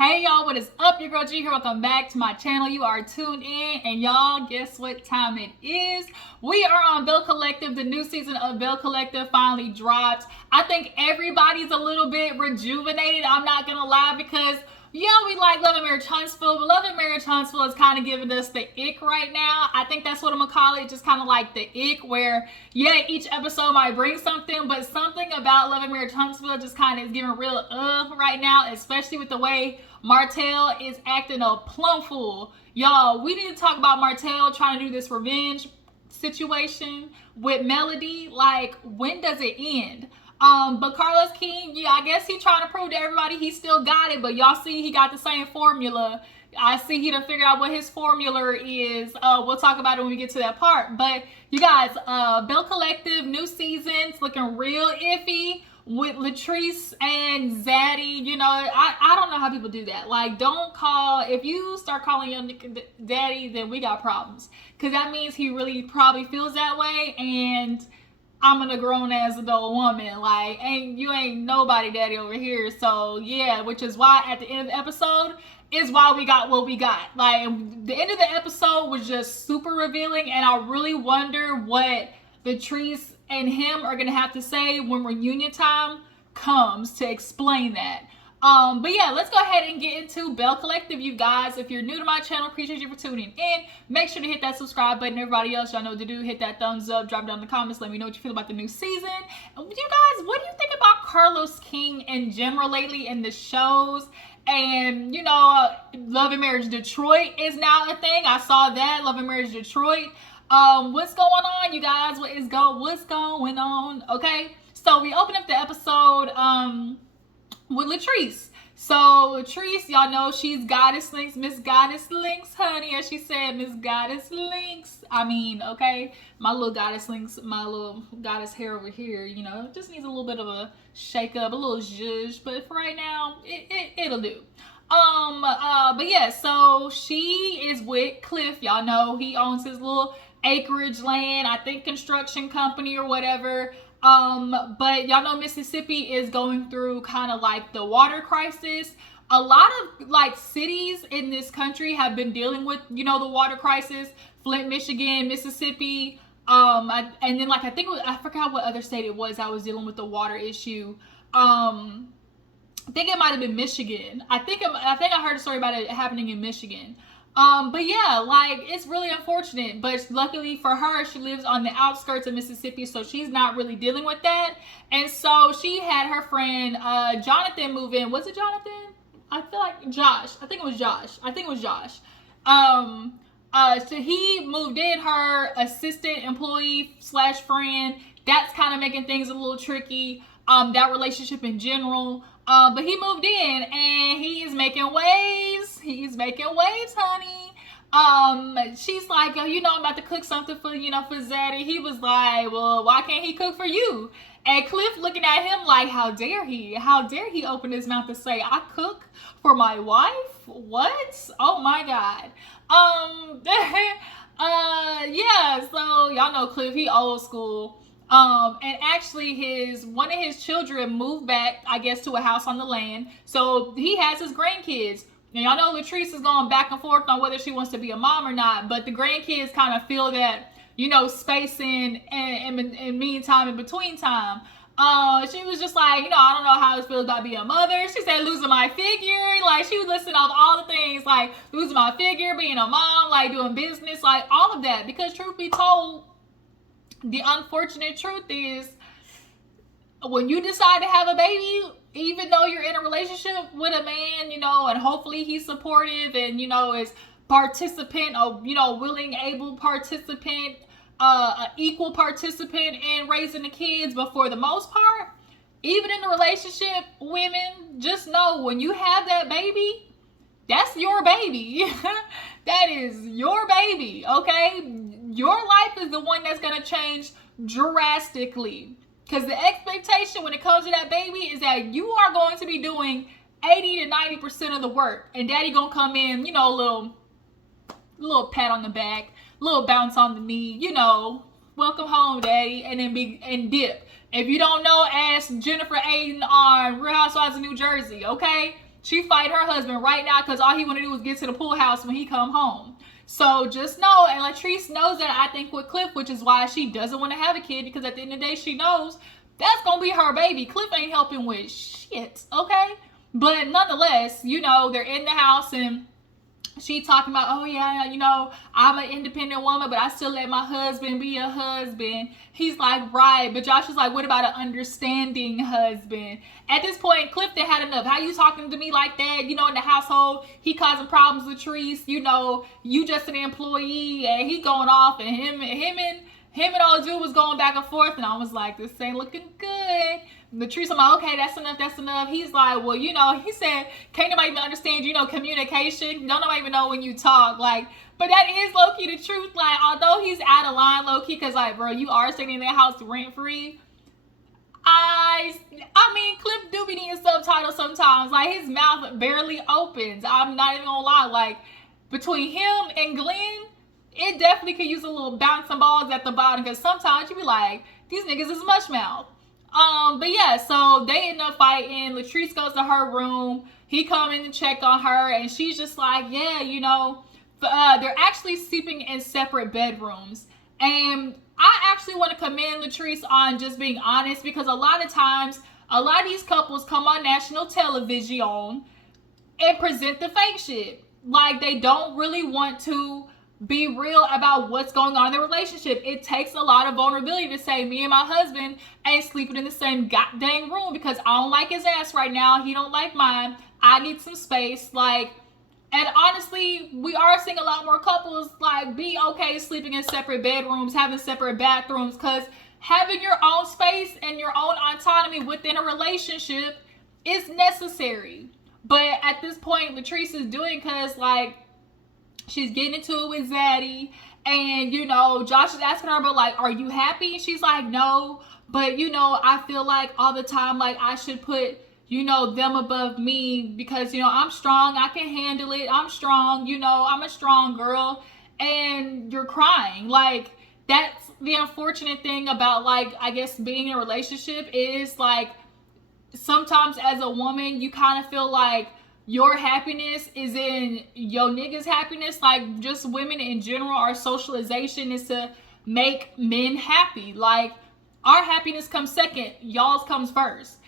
Hey y'all, what is up? Your girl G here. Welcome back to my channel. You are tuned in, and y'all, guess what time it is? We are on Belle Collective. The new season of Belle Collective finally dropped. I think everybody's a little bit rejuvenated. I'm not gonna lie, because yeah, we like Love and Marriage Huntsville, but Love and Marriage Huntsville is kind of giving us the ick right now. I think that's what I'm gonna call it, just kind of like the ick, where yeah, each episode might bring something, but something about Love and Marriage Huntsville just kind of is giving real right now, especially with the way Martell is acting a plum fool. Y'all, we need to talk about Martell trying to do this revenge situation with Melody. Like, when does it end? But Carlos King, yeah, I guess he's trying to prove to everybody he still got it, but y'all see he got the same formula. I see he done figured out what his formula is. We'll talk about it when we get to that part. But you guys, Belle Collective, new season's looking real iffy with Latrece and Zaddy. You know, I don't know how people do that. Like, don't call, if you start calling your nigga daddy, then we got problems. Because that means he really probably feels that way, and I'm a grown ass adult woman. Like, you ain't nobody daddy over here. So yeah, which is why at the end of the episode is why we got what we got. Like, the end of the episode was just super revealing, and I really wonder what Latrece and him are gonna have to say when reunion time comes to explain that. But yeah, let's go ahead and get into Belle Collective, you guys. If you're new to my channel, appreciate you for tuning in. Make sure to hit that subscribe button. Everybody else, y'all know what to do. Hit that thumbs up, drop it down in the comments, let me know what you feel about the new season. And you guys, what do you think about Carlos King in general lately in the shows? And you know, Love and Marriage Detroit is now a thing. I saw that, Love and Marriage Detroit. What's going on, you guys? What's going on? Okay, so we open up the episode with Latrece. So Latrece, y'all know she's Goddess Links, Miss Goddess Links, honey, as she said, Miss Goddess Links. I mean, okay, my little Goddess Links, my little goddess hair over here, you know, just needs a little bit of a shake up, a little zhuzh, but for right now, it'll do. But yeah, so she is with Cliff. Y'all know he owns his little acreage land, I think construction company or whatever. But y'all know Mississippi is going through kind of like the water crisis. A lot of like cities in this country have been dealing with, you know, the water crisis. Flint, Michigan, Mississippi, and then like I think it was, I forgot what other state it was that was dealing with the water issue. I think it might have been Michigan. I think I heard a story about it happening in Michigan. But yeah, like, it's really unfortunate, but luckily for her, she lives on the outskirts of Mississippi, so she's not really dealing with that. And so she had her friend Jonathan move in. Was it Jonathan? I feel like Josh. I think it was Josh. So he moved in, her assistant employee / friend. That's kind of making things a little tricky. That relationship in general. But he moved in, and he is making waves. He's making waves, honey. She's like, yo, you know, I'm about to cook something for, you know, for Zaddy. He was like, well, why can't he cook for you? And Cliff looking at him like, how dare he? How dare he open his mouth to say, I cook for my wife? What? Oh my God. Yeah, so y'all know Cliff, he old school. And actually one of his children moved back, I guess, to a house on the land. So he has his grandkids. And y'all know Latrece is going back and forth on whether she wants to be a mom or not. But the grandkids kind of feel that, you know, spacing and meantime in between time. She was just like, you know, I don't know how it feels about being a mother. She said losing my figure. Like, she was listing off all the things, like losing my figure, being a mom, like doing business, like all of that. Because truth be told, the unfortunate truth is, when you decide to have a baby, even though you're in a relationship with a man, you know, and hopefully he's supportive and, you know, is participant, or, you know, willing, able participant, equal participant in raising the kids, but for the most part, even in a relationship, women, just know when you have that baby, that's your baby. That is your baby, okay? Your life is the one that's going to change drastically. Because the expectation when it comes to that baby is that you are going to be doing 80 to 90% of the work. And daddy going to come in, you know, a little pat on the back, a little bounce on the knee, you know, welcome home, daddy, and then dip. If you don't know, ask Jennifer Aiden on Real Housewives of New Jersey, okay? She fight her husband right now because all he want to do is get to the pool house when he come home. So just know, and Latrece knows that, I think, with Cliff, which is why she doesn't want to have a kid, because at the end of the day, she knows that's going to be her baby. Cliff ain't helping with shit, okay? But nonetheless, you know, they're in the house and she talking about, oh yeah, you know, I'm an independent woman, but I still let my husband be a husband. He's like, right. But Josh is like, what about an understanding husband? At this point, Clifton had enough. How you talking to me like that? You know, in the household, he causing problems with Latrece. You know, you just an employee, and he going off, and him and old dude was going back and forth, and I was like, this ain't looking good. Latrece, I'm like, okay, that's enough. He's like, well, you know, he said, can't nobody even understand, you know, communication. Don't nobody even know when you talk. Like, but that is low-key the truth. Like, although he's out of line low-key, because, like, bro, you are staying in that house rent-free. I mean, Cliff do be needing subtitles sometimes. Like, his mouth barely opens. I'm not even gonna lie. Like, between him and Glenn, it definitely could use a little bouncing balls at the bottom, because sometimes you be like, these niggas is mush mouth. But yeah, so they end up fighting. Latrece goes to her room. He come in to check on her, and she's just like, yeah, you know, they're actually sleeping in separate bedrooms. And I actually want to commend Latrece on just being honest, because a lot of times, a lot of these couples come on national television and present the fake shit. Like, they don't really want to be real about what's going on in their relationship. It takes a lot of vulnerability to say, me and my husband ain't sleeping in the same goddamn room because I don't like his ass right now. He don't like mine. I need some space. Like, and honestly, we are seeing a lot more couples, like, be okay sleeping in separate bedrooms, having separate bathrooms, because having your own space and your own autonomy within a relationship is necessary. But at this point, Latrece is doing, because, like, she's getting into it with Zaddy, and, you know, Josh is asking her, but, like, are you happy? She's like, no, but, you know, I feel like all the time, like, I should put, you know, them above me, because, you know, I'm strong, I can handle it, I'm strong, you know, I'm a strong girl. And you're crying. Like, that's the unfortunate thing about, like, I guess being in a relationship is, like, sometimes as a woman, you kind of feel like your happiness is in your nigga's happiness. Like, just women in general, our socialization is to make men happy. Like, our happiness comes second, y'all's comes first.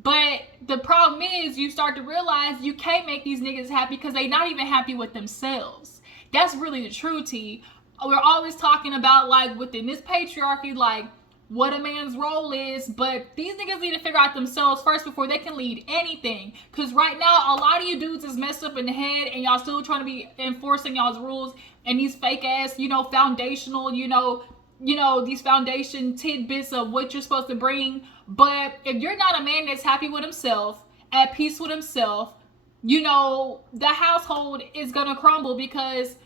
But the problem is, you start to realize you can't make these niggas happy because they not even happy with themselves. That's really the truth, T. We're always talking about, like, within this patriarchy, like, what a man's role is, but these niggas need to figure out themselves first before they can lead anything. Because right now, a lot of you dudes is messed up in the head, and y'all still trying to be enforcing y'all's rules and these fake ass, you know, foundational, you know, these foundation tidbits of what you're supposed to bring. But if you're not a man that's happy with himself, at peace with himself, you know, the household is gonna crumble because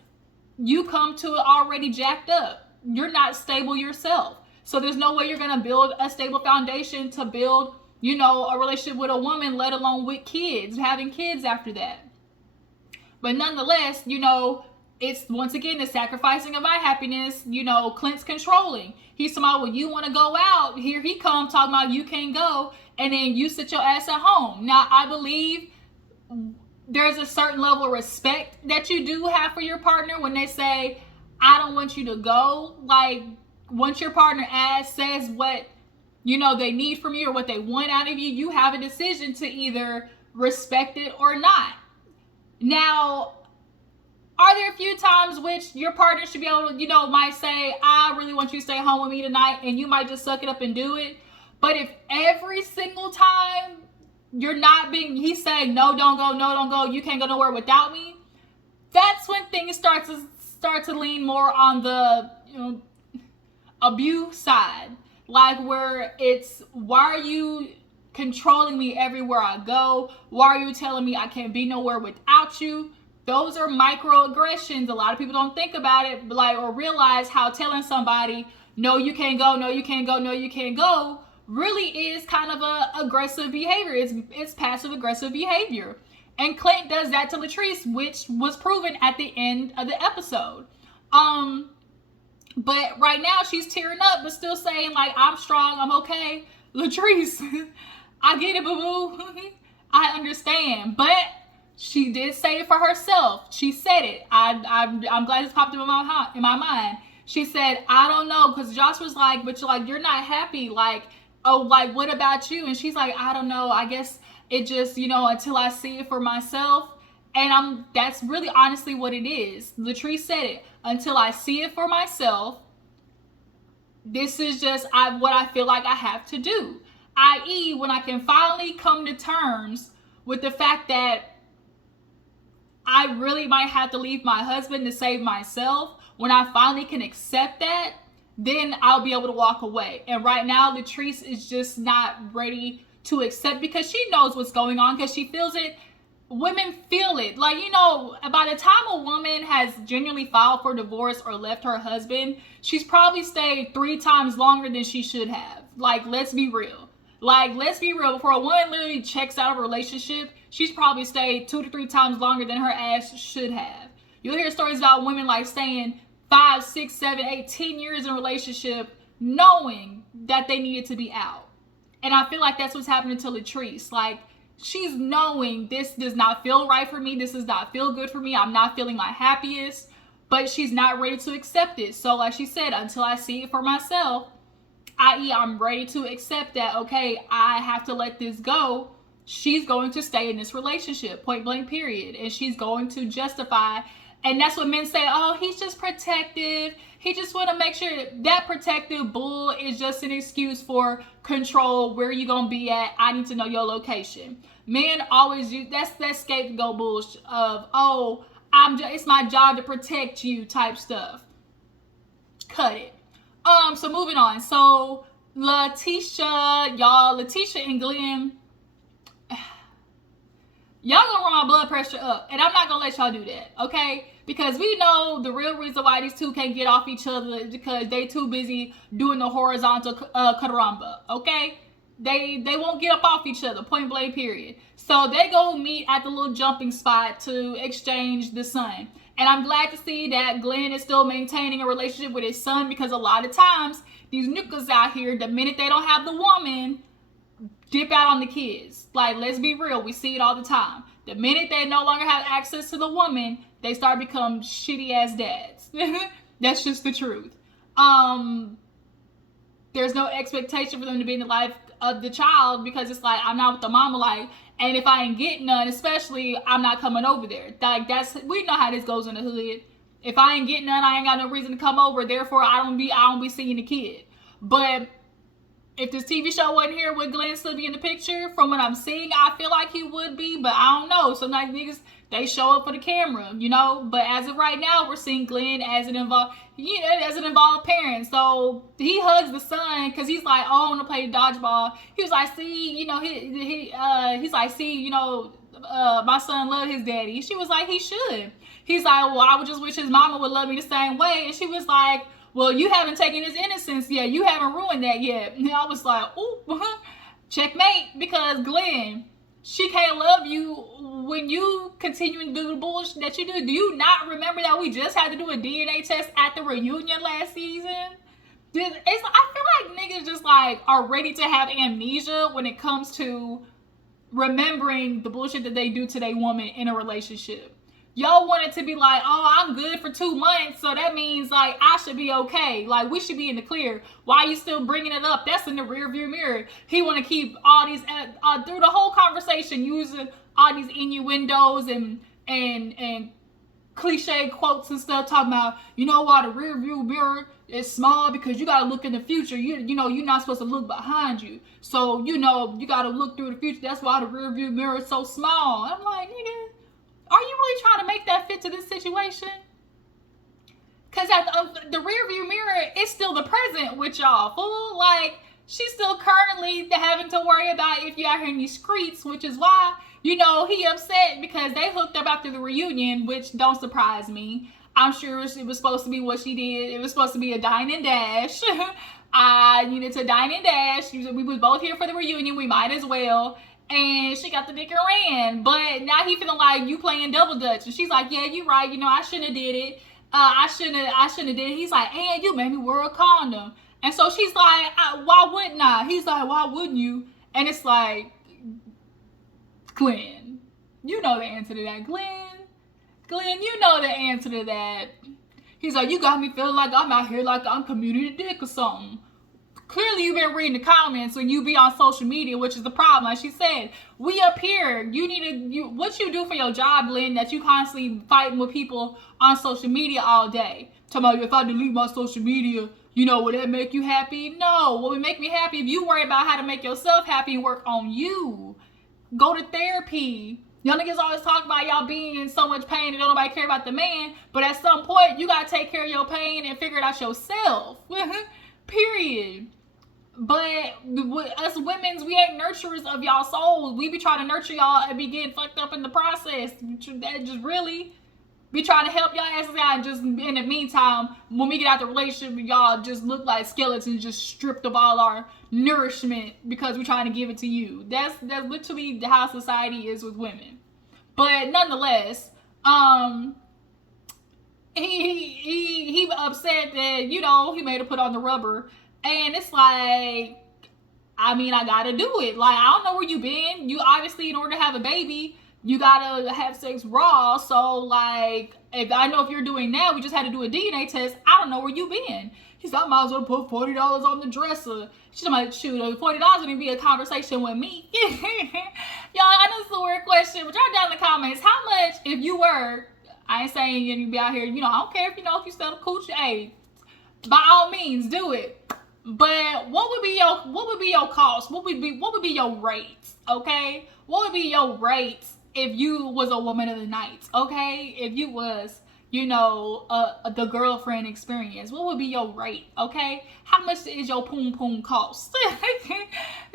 you come to it already jacked up. You're not stable yourself. So there's no way you're going to build a stable foundation to build, you know, a relationship with a woman, let alone with kids, having kids after that. But nonetheless, you know, it's, once again, the sacrificing of my happiness. You know, Clint's controlling. He's talking about, well, you want to go out. Here he come talking about you can't go. And then you sit your ass at home. Now, I believe there's a certain level of respect that you do have for your partner when they say, I don't want you to go. Like, once your partner says what, you know, they need from you or what they want out of you, you have a decision to either respect it or not. Now, are there a few times which your partner should be able to, you know, might say, I really want you to stay home with me tonight, and you might just suck it up and do it. But if every single time you're not being, he's saying, no, don't go, you can't go nowhere without me, that's when things start to lean more on the, you know, abuse side. Like, where it's, why are you controlling me everywhere I go? Why are you telling me I can't be nowhere without you? Those are microaggressions. A lot of people don't think about it, like, or realize how telling somebody, no, you can't go, no, you can't go, no, you can't go, really is kind of a aggressive behavior. It's passive aggressive behavior. And Clint does that to Latrece, which was proven at the end of the episode. But right now she's tearing up, but still saying, like, I'm strong, I'm okay. Latrece, I get it, boo-boo. I understand, but she did say it for herself. She said it. I'm glad it's popped up in my mind. She said, I don't know, because Josh was like, but you're not happy. Like, oh, like, what about you? And she's like, I don't know. I guess it just, until I see it for myself. And that's really honestly what it is. Latrece said it. Until I see it for myself, this is just what I feel like I have to do. I.e., when I can finally come to terms with the fact that I really might have to leave my husband to save myself, when I finally can accept that, then I'll be able to walk away. And right now, Latrece is just not ready to accept, because she knows what's going on, because she feels it. Women feel it. Like, by the time a woman has genuinely filed for divorce or left her husband, she's probably stayed 3 times longer than she should have. Like, let's be real. Before a woman literally checks out of a relationship, she's probably stayed 2 to 3 times longer than her ass should have. You'll hear stories about women like staying 5, 6, 7, 8, 10 years in a relationship knowing that they needed to be out. And I feel like that's what's happening to Latrece. Like, she's knowing this does not feel right for me. This does not feel good for me. I'm not feeling my happiest. But she's not ready to accept it. So like she said, until I see it for myself, i.e. I'm ready to accept that, okay, I have to let this go. She's going to stay in this relationship, point blank period. And she's going to justify. And that's what men say, oh, he's just protective. He just want to make sure that protective bull is just an excuse for control. Where you going to be at? I need to know your location. Men always use, that's that scapegoat bullshit of, oh, it's my job to protect you type stuff. Cut it. So moving on. So Letishia and Glenn, y'all gonna run my blood pressure up, and I'm not gonna let y'all do that, okay? Because we know the real reason why these two can't get off each other is because they too busy doing the horizontal caramba, okay? They won't get up off each other, point blank period. So they go meet at the little jumping spot to exchange the sun. And I'm glad to see that Glenn is still maintaining a relationship with his son, because a lot of times these niggas out here, the minute they don't have the woman, dip out on the kids. Like, let's be real, we see it all the time. The minute they no longer have access to the woman, they start become shitty ass dads. That's just the truth. There's no expectation for them to be in the life of the child, because it's like, I'm not with the mama, like, and if I ain't getting none, especially, I'm not coming over there. Like, we know how this goes in the hood. If I ain't getting none, I ain't got no reason to come over. Therefore, I don't be seeing the kid. But if this TV show wasn't here, would Glenn still be in the picture? From what I'm seeing, I feel like he would be, but I don't know. Sometimes niggas, they show up for the camera, But as of right now, we're seeing Glenn as an involved parent. So he hugs the son because he's like, oh, I want to play dodgeball. He was like, see, he's like, see, my son loved his daddy. She was like, he should. He's like, well, I would just wish his mama would love me the same way. And she was like, well, you haven't taken his innocence yet. You haven't ruined that yet. And I was like, ooh, checkmate. Because Glenn, she can't love you when you continue to do the bullshit that you do. Do you not remember that we just had to do a DNA test at the reunion last season? I feel like niggas just like are ready to have amnesia when it comes to remembering the bullshit that they do to their woman in a relationship. Y'all want it to be like, oh, I'm good for 2 months, so that means like I should be okay. Like, we should be in the clear. Why are you still bringing it up? That's in the rearview mirror. He want to keep all these through the whole conversation using all these innuendos and cliche quotes and stuff, talking about, why the rearview mirror is small, because you gotta look in the future. You're not supposed to look behind you. So you gotta look through the future. That's why the rearview mirror is so small. I'm like, nigga, are you really trying to make that fit to this situation? Because the rearview mirror is still the present with y'all, fool. Like, she's still currently having to worry about if you're out here in these streets, which is why, he upset because they hooked up after the reunion, which don't surprise me. I'm sure it was supposed to be what she did. It was supposed to be a dine and dash. I needed to dine and dash. We was both here for the reunion. We might as well. And she got the dick and ran. But now he feeling like you playing double dutch. And she's like, yeah, you right. I shouldn't have did it. I shouldn't have did it. He's like, and you made me wear a condom. And so she's like, why wouldn't I? He's like, why wouldn't you? And it's like, Glenn, you know the answer to that. Glenn, you know the answer to that. He's like, you got me feeling like I'm out here like I'm community dick or something. Clearly you've been reading the comments when you be on social media, which is the problem. Like she said, we up here. You need to, what you do for your job, Glenn, that you constantly fighting with people on social media all day. Talking about, if I delete my social media, you know, will that make you happy? No. What would make me happy if you worry about how to make yourself happy and work on you? Go to therapy. Y'all niggas always talk about y'all being in so much pain and don't nobody care about the man. But at some point, you gotta take care of your pain and figure it out yourself. Period. But us women's, we ain't nurturers of y'all souls. We be trying to nurture y'all and be getting fucked up in the process. That just really be trying to help y'all asses out, and just in the meantime, when we get out the relationship, y'all just look like skeletons, just stripped of all our nourishment because we're trying to give it to you. That's literally how society is with women. But nonetheless, he upset that, you know, he made her put on the rubber. And it's like, I mean, I gotta do it. Like, I don't know where you been. You obviously, in order to have a baby, you gotta have sex raw. So, like, if I know if you're doing that, we just had to do a DNA test. I don't know where you been. He said, I might as well put $40 on the dresser. She's like, shoot, $40 wouldn't be a conversation with me. Y'all, I know this is a weird question, but drop down in the comments, how much, if you were, I ain't saying you'd be out here, you know, I don't care if you know if you sell coochie, hey, by all means, do it. But what would be your cost? What would be your rates? Okay, what would be your rates if you was a woman of the night? Okay, if you was, you know, the girlfriend experience, what would be your rate? Okay, how much is your poom poom cost?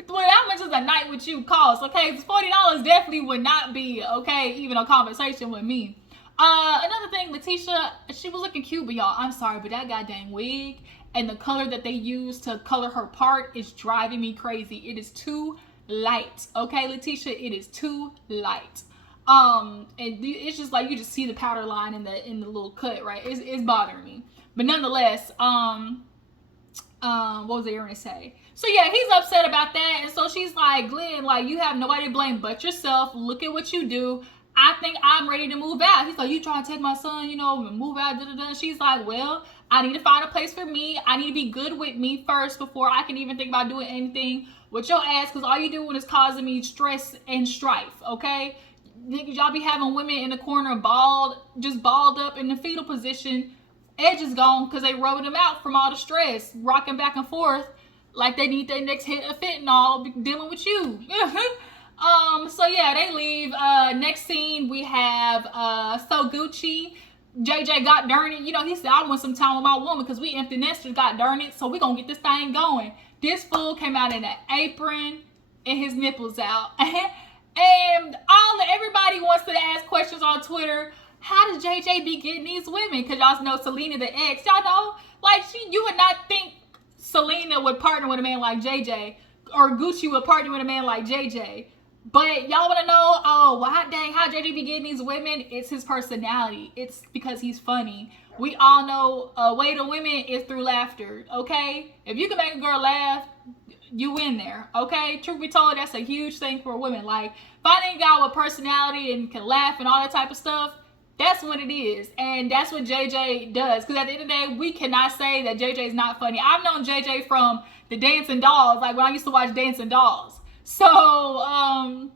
How much is a night with you cost? Okay, $40 definitely would not be, okay, even a conversation with me. Another thing, Letishia, she was looking cute, but y'all, I'm sorry, but that goddamn wig and the color that they use to color her part is driving me crazy. It is too light. Okay, Letishia, it is too light. And it's just like you just see the powder line in the little cut, right? It's bothering me. But nonetheless, what was I going to say? So yeah, he's upset about that, and so she's like, Glenn, like, you have nobody to blame but yourself. Look at what you do. I think I'm ready to move out. He's like, you trying to take my son, you know, move out, da-da-da. She's like, well, I need to find a place for me. I need to be good with me first before I can even think about doing anything with your ass, because all you doing is causing me stress and strife, okay? Y'all be having women in the corner balled up in the fetal position, edges gone, because they rubbing them out from all the stress, rocking back and forth like they need their next hit of fentanyl dealing with you. So yeah, they leave. Next scene, we have So Gucci. JJ, got darn it, you know, he said, I want some time with my woman because we empty nesters, got darn it, so we gonna get this thing going. This fool came out in an apron and his nipples out. And everybody wants to ask questions on Twitter. How does JJ be getting these women? Because y'all know Selena the ex. Y'all know, like, you would not think Selena would partner with a man like JJ, or Gucci would partner with a man like JJ. But y'all want to know, oh, well, how JJ be getting these women? It's his personality. It's because he's funny. We all know a way to women is through laughter, okay? If you can make a girl laugh, you win there, okay? Truth be told, that's a huge thing for women. Like, finding a guy with personality and can laugh and all that type of stuff, that's what it is. And that's what JJ does. Because at the end of the day, we cannot say that JJ is not funny. I've known JJ from the Dancing Dolls, like when I used to watch Dancing Dolls. So, I'm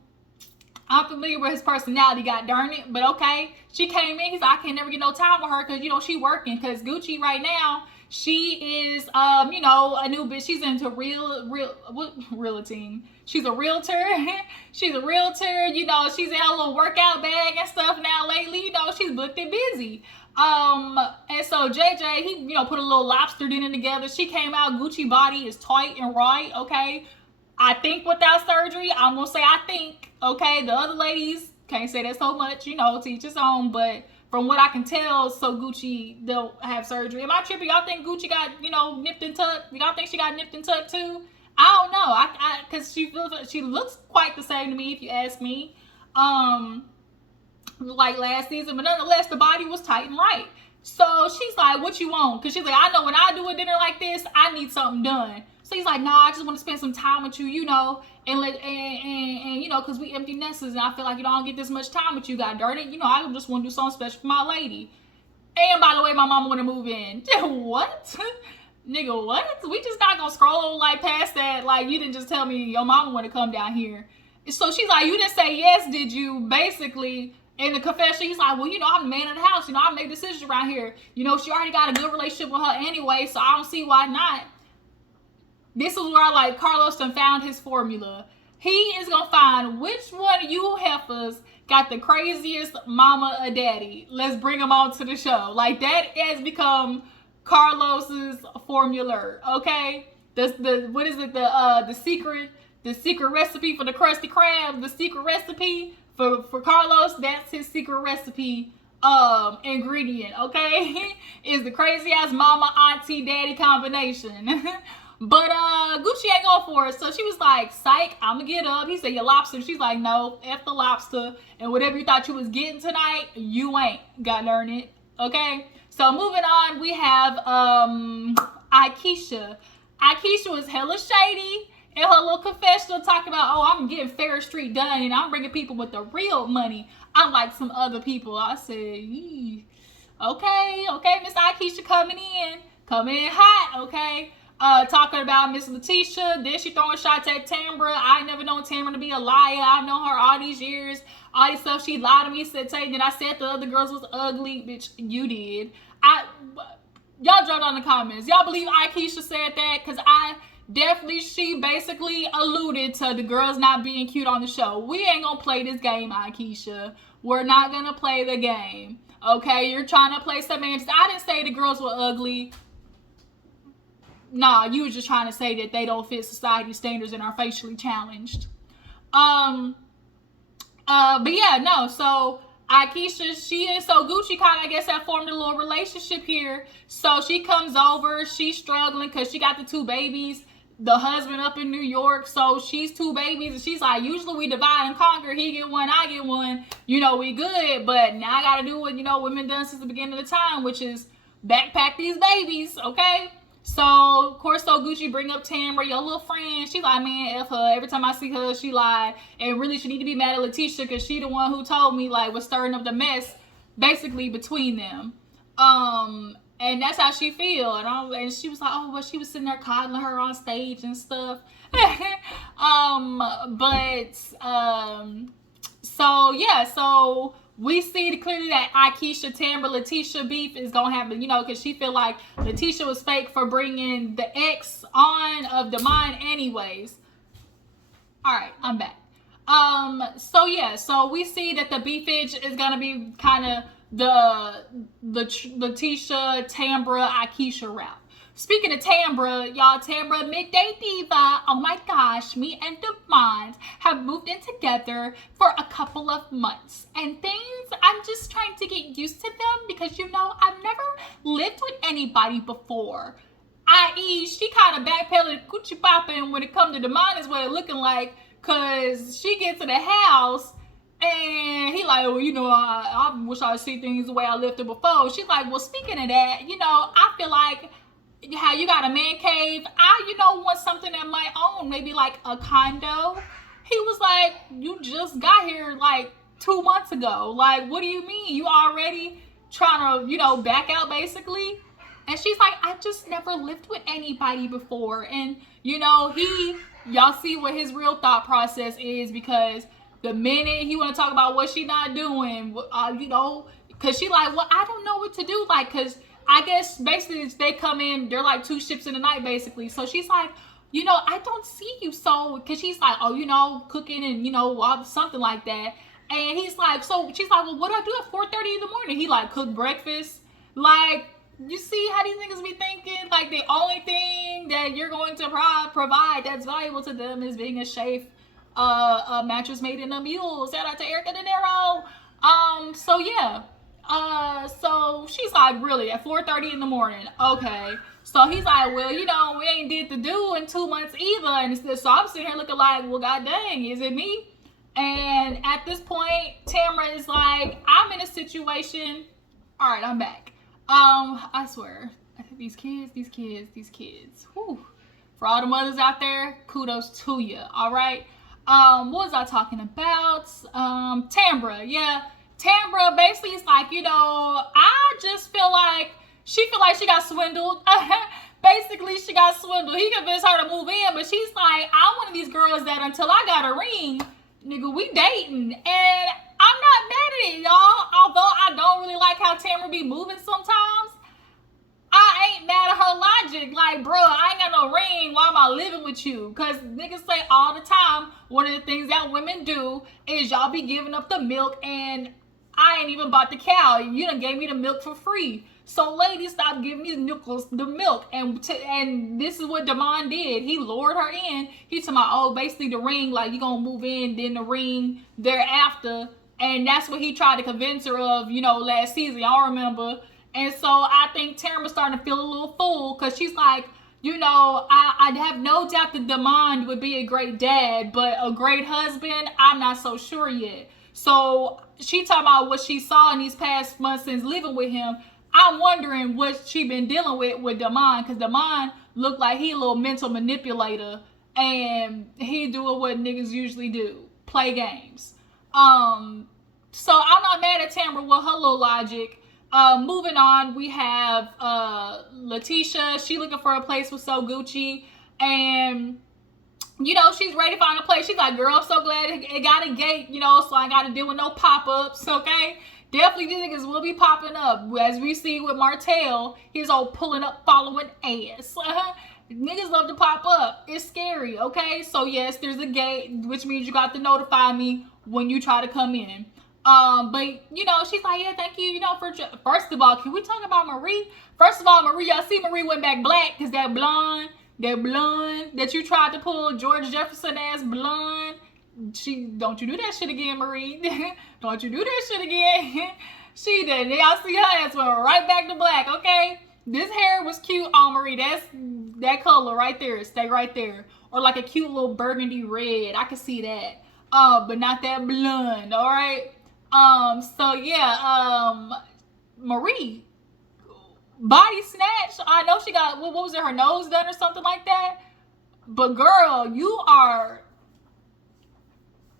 familiar with his personality, god darn it. But okay, she came in, he's like, I can't never get no time with her because, you know, she working. Because Gucci right now, she is, you know, a new bitch. She's into realting. She's a realtor. She's a realtor. You know, she's in her little workout bag and stuff now lately. You know, she's booked and busy. And so JJ, he, you know, put a little lobster dinner together. She came out, Gucci body is tight and right, okay? I think without surgery, I'm gonna say I think, okay? The other ladies, can't say that so much, you know, to each his own, but from what I can tell, So Gucci don't have surgery. Am I tripping? Y'all think Gucci got, you know, nipped and tucked? Y'all think she got nipped and tucked too? I don't know. Cause she looks quite the same to me, if you ask me. Like last season, but nonetheless, the body was tight and right. So she's like, what you want? Cause she's like, I know when I do a dinner like this, I need something done. So So he's like, no, I just want to spend some time with you, you know, and you know, because we empty nesters, and I feel like, you know, I don't get this much time with you, God darn it. You know, I just want to do something special for my lady. And by the way, my mama want to move in. What? Nigga, what? We just not gonna scroll like past that. Like, you didn't just tell me your mama want to come down here. So she's like, you didn't say yes, did you? Basically, in the confession, he's like, well, you know, I'm the man of the house. You know, I make decisions around here. You know, she already got a good relationship with her anyway, so I don't see why not. This is where, like, Carlos done found his formula. He is gonna find which one of you heifers got the craziest mama or daddy. Let's bring them on to the show. Like, that has become Carlos's formula, okay? What is it? The secret recipe for the Krusty Krab. The secret recipe for Carlos. That's his secret recipe ingredient, okay? Is the crazy ass mama, auntie, daddy combination. But Gucci ain't going for it. So she was like, psych, I'ma get up. He said, your lobster. She's like, no, F the lobster. And whatever you thought you was getting tonight, you ain't. Gotta learn it. Okay? So moving on, we have Aikisha. Aikisha was hella shady in her little confessional, talking about, oh, I'm getting Fair Street done and I'm bringing people with the real money, unlike some other people. I said, okay, Miss Aikisha coming in hot, okay? Talking about Miss Letishia. Then she throwing shots at Tambra. I ain't never known Tambra to be a liar. I know her all these years. All this stuff. She lied to me, said that I said the other girls was ugly. Bitch, you did. Y'all drop down in the comments. Y'all believe Aikisha said that? Because she basically alluded to the girls not being cute on the show. We ain't gonna play this game, Aikisha. We're not gonna play the game. Okay? You're trying to play semantics. I didn't say the girls were ugly. Nah, you were just trying to say that they don't fit society standards and are facially challenged. But yeah, no. So Aikisha, so Gucci kind of, I guess, have formed a little relationship here. So she comes over. She's struggling because she got the 2 babies. The husband up in New York. So she's 2 babies, and she's like, usually we divide and conquer. He get one, I get one. You know, we good. But now I got to do what, you know, women done since the beginning of the time, which is backpack these babies. Okay. So, of course, Gucci bring up Tambra, your little friend. She like, man, F her. Every time I see her, she lied. And really, she need to be mad at Letishia because she the one who told me, like, was stirring up the mess, basically, between them. And that's how she feel. And she was like, oh, well, she was sitting there coddling her on stage and stuff. So, yeah, so we see clearly that Aikisha, Tambra, Letishia beef is going to happen, you know, because she feel like Letishia was fake for bringing the ex on of Damon anyways. All right, I'm back. So yeah, so we see that the beefage is going to be kind of the Letishia, Tambra, Aikisha route. Speaking of Tambra, y'all, Tambra, midday diva. Oh my gosh, me and Damon have moved in together for a couple of months. And things, I'm just trying to get used to them because, you know, I've never lived with anybody before. I.e., she kind of backpedaling, coochie popping when it comes to Damon is what it looking like, because she gets to the house and he like, well, you know, I wish I see things the way I lived it before. She's like, well, speaking of that, you know, I feel like how you got a man cave, I, you know, want something at my own, maybe like a condo. He was like, you just got here like 2 months ago. Like, what do you mean? You already trying to, you know, back out basically? And she's like, I just never lived with anybody before. And, you know, y'all see what his real thought process is, because the minute he want to talk about what she not doing, you know, because she like, well, I don't know what to do. Like, because I guess basically they come in, they're like 2 ships in the night basically. So she's like, you know, I don't see you. So, because she's like, oh, you know, cooking and, you know, something like that. And he's like, so she's like, well, what do I do at 4:30 in the morning? He like, cook breakfast. Like, you see how these niggas be thinking? Like, the only thing that you're going to provide that's valuable to them is being a chef, a mattress made in a mule. Shout out to Erica De Niro. So yeah. So she's like, really, at 4:30 in the morning? Okay. So he's like, well, you know, we ain't did the do in 2 months either. And so I'm sitting here looking like, well, god dang, is it me? And at this point, Tambra is like, I'm in a situation. All right, I'm back. I swear, these kids. Whew. For all the mothers out there, kudos to you. All right. What was I talking about? Tambra. Yeah. Tambra basically is like, I just feel like she got swindled. Basically, she got swindled. He convinced her to move in, but she's like, I'm one of these girls that until I got a ring, nigga, we dating. And I'm not mad at it, y'all. Although I don't really like how Tambra be moving sometimes, I ain't mad at her logic. Like, bro, I ain't got no ring. Why am I living with you? Because niggas say all the time, one of the things that women do is y'all be giving up the milk, and I ain't even bought the cow. You done gave me the milk for free. So ladies, stop giving these nickels the milk. And this is what Damon did. He lured her in. He told me, basically the ring, like, you gonna move in, then the ring thereafter. And that's what he tried to convince her of, last season. Y'all remember. And so I think Tamra's starting to feel a little fool, because she's like, I have no doubt that Damon would be a great dad, but a great husband, I'm not so sure yet. So she talking about what she saw in these past months since living with him. I'm wondering what she been dealing with Damon, because Damon looked like he a little mental manipulator, and he doing what niggas usually do, play games. So I'm not mad at Tambra with her little logic. Moving on, we have Letishia. She looking for a place with So Gucci, and she's ready to find a place. She's like, girl, I'm so glad it got a gate, so I got to deal with no pop-ups, okay? Definitely these niggas will be popping up. As we see with Martell, he's all pulling up, following ass. Niggas love to pop up. It's scary, okay? So yes, there's a gate, which means you got to notify me when you try to come in. But she's like, yeah, thank you, first of all, can we talk about Marie? First of all, Marie, y'all see Marie went back black, because that blonde that you tried to pull, George Jefferson ass blonde, don't you do that shit again, Marie. Don't you do that shit again. She did. Y'all see her ass went right back to black, okay? This hair was cute on Marie. That's that color right there. Stay right there. Or like a cute little burgundy red. I can see that. But not that blonde, all right? So yeah, Marie, body snatch. I know she got, what was it, her nose done or something like that? But girl, you are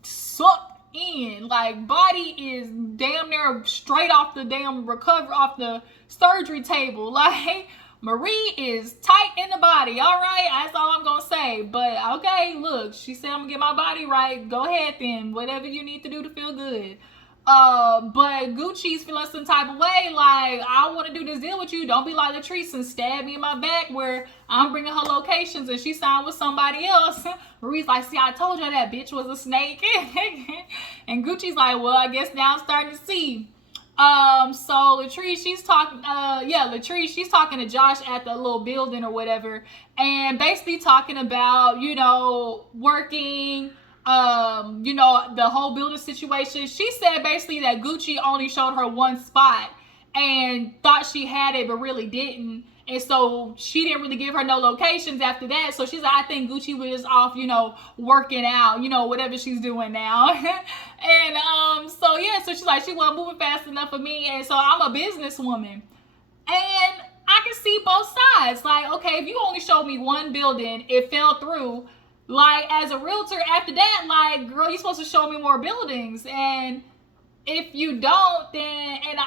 sucked in. Like, body is damn near straight off the damn off the surgery table. Like, Marie is tight in the body. All right, that's all I'm gonna say. But okay, look, she said I'm gonna get my body right. Go ahead then, whatever you need to do to feel good. But Gucci's feeling some type of way, like, I want to do this deal with you. Don't be like Latrece and stab me in my back where I'm bringing her locations and she signed with somebody else. Marie's like, see, I told you that bitch was a snake. And Gucci's like, well, I guess now I'm starting to see. So Latrece, she's talking, Latrece, she's talking to Josh at the little building or whatever, and basically talking about, working, the whole building situation. She said basically that Gucci only showed her one spot and thought she had it but really didn't, and so she didn't really give her no locations after that. So she's like, I think Gucci was off, working out, whatever she's doing now. And so yeah, so she's like, she wasn't moving fast enough for me, and so I'm a businesswoman, and I can see both sides. Like, okay, if you only showed me one building, it fell through. Like, as a realtor, after that, like, girl, you're supposed to show me more buildings. And if you don't, then, and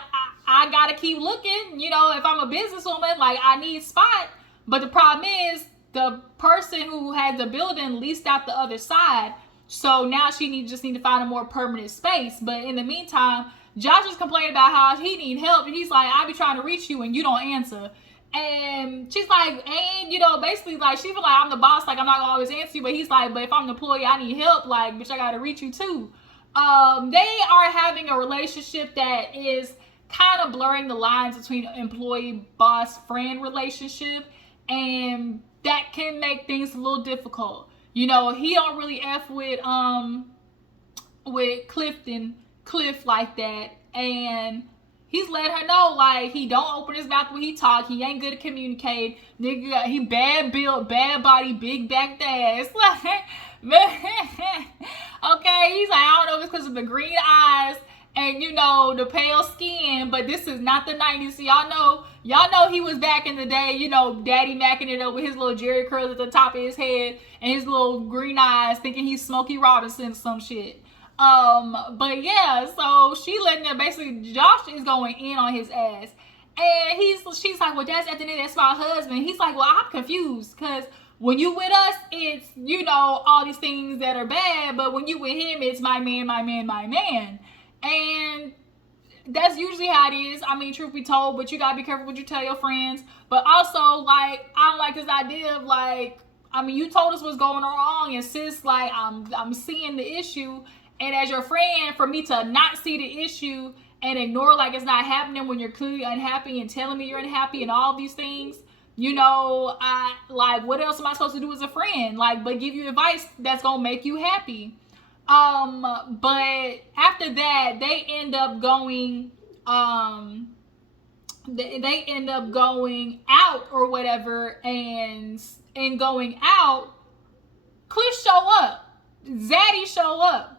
I gotta keep looking, if I'm a businesswoman, like, I need spot. But the problem is, the person who had the building leased out the other side. So now she just need to find a more permanent space. But in the meantime, Josh is complaining about how he need help. And he's like, I be trying to reach you and you don't answer. And she's like, and basically, like, she feel like I'm the boss, like I'm not gonna always answer you, but he's like, but if I'm an employee, I need help, like, bitch, I gotta reach you too. They are having a relationship that is kind of blurring the lines between employee, boss, friend relationship, and that can make things a little difficult. He don't really F with Cliff like that, and he's let her know, like, he don't open his mouth when he talk. He ain't good at communicate. Nigga, he bad built, bad body, big backed ass. Okay, he's like, I don't know if it's because of the green eyes and you know, the pale skin, but this is not the 90s. So y'all know he was back in the day, you know, daddy macking it up with his little Jerry curls at the top of his head and his little green eyes, thinking he's Smokey Robinson or some shit. But yeah, so she letting them, basically Josh is going in on his ass. And she's like, well, that's at the end, that's my husband. He's like, well, I'm confused, because when you with us, it's, you know, all these things that are bad, but when you with him, it's my man, my man, my man. And that's usually how it is. I mean, truth be told, but you gotta be careful what you tell your friends. But also, like, I don't like this idea of, like, I mean, you told us what's going on, and sis, like, I'm seeing the issue, and as your friend, for me to not see the issue and ignore like it's not happening when you're clearly unhappy and telling me you're unhappy and all these things, you know, I like, what else am I supposed to do as a friend? Like, but give you advice that's gonna make you happy. But after that, they end up going, they end up going out or whatever, and going out, Cliff show up, Zaddy show up.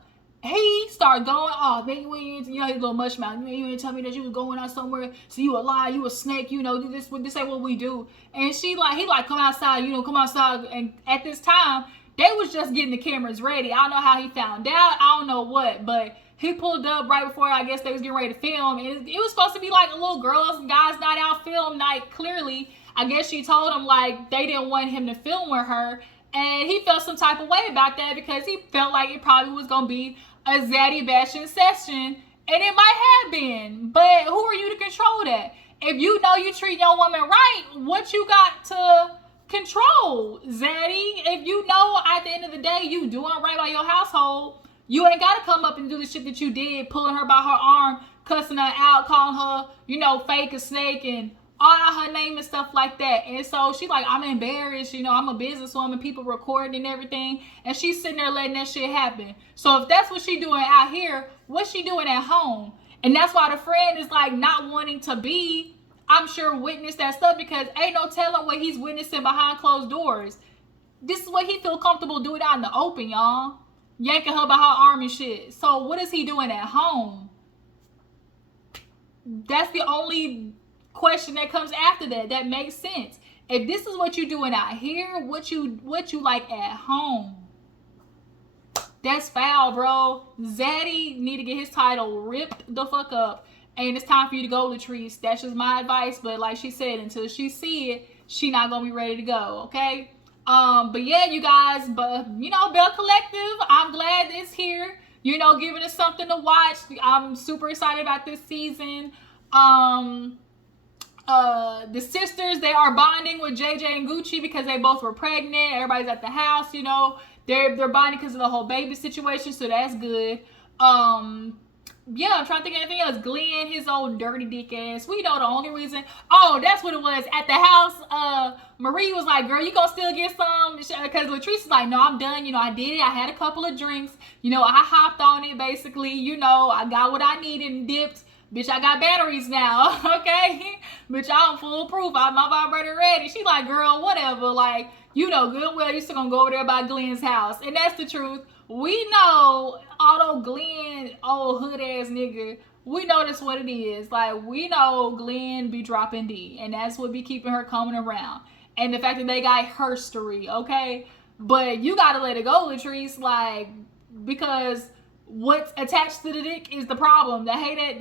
He started going, oh, man, you know, his little mush mouth. You ain't tell me that you was going out somewhere, so you a lie, you a snake, you know, this ain't what we do. And he like, come outside, you know, come outside. And at this time, they was just getting the cameras ready. I don't know how he found out, I don't know what, but he pulled up right before, I guess, they was getting ready to film. And it was supposed to be like a little girls and guys night out film night, clearly. I guess she told him, like, they didn't want him to film with her. And he felt some type of way about that, because he felt like it probably was going to be a Zaddy bashing session, and it might have been, but who are you to control that? If you know you treat your woman right, what you got to control, Zaddy? If you know at the end of the day you doing right by your household, you ain't got to come up and do the shit that you did, pulling her by her arm, cussing her out, calling her, you know, fake a snake, and all her name and stuff like that. And so she like, I'm embarrassed, you know, I'm a businesswoman, people recording and everything, and she's sitting there letting that shit happen. So if that's what she doing out here, what's she doing at home? And that's why the friend is like not wanting to be, I'm sure, witness that stuff, because ain't no telling what he's witnessing behind closed doors. This is what he feel comfortable doing out in the open, y'all, yanking her by her arm and shit. So what is he doing at home? That's the only question that comes after that makes sense. If this is what you doing out here, what you like at home, that's foul, bro. Zaddy need to get his title ripped the fuck up, and it's time for you to go, Latrece. That's just my advice. But like she said, until she see it, she not gonna be ready to go. Okay. But yeah, you guys. But you know, Belle Collective, I'm glad it's here. You know, giving us something to watch. I'm super excited about this season. The sisters, they are bonding with JJ and Gucci because they both were pregnant. Everybody's at the house, you know. They're bonding because of the whole baby situation, so that's good. Yeah, I'm trying to think of anything else. Glenn, his old dirty dick ass. We know the only reason. Oh, that's what it was. At the house, Marie was like, girl, you gonna still get some? Because Latrece is like, no, I'm done. You know, I did it. I had a couple of drinks. You know, I hopped on it, basically. You know, I got what I needed and dipped. Bitch, I got batteries now, okay? Bitch, I'm foolproof. I have my vibrator ready. She like, girl, whatever. Like, you know good well you still gonna go over there by Glenn's house. And that's the truth. We know, although Glenn, old hood ass nigga, we know that's what it is. Like, we know Glenn be dropping D, and that's what be keeping her coming around. And the fact that they got herstory, okay? But you gotta let it go, Latrece, like, because what's attached to the dick is the problem. The headache,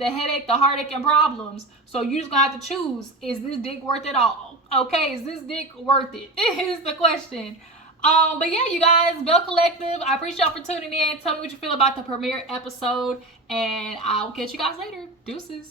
the heartache, and problems. So you just gonna have to choose, is this dick worth it all? Okay, is this dick worth it? Is the question. But yeah, you guys, Belle Collective, I appreciate y'all for tuning in. Tell me what you feel about the premiere episode, and I'll catch you guys later. Deuces.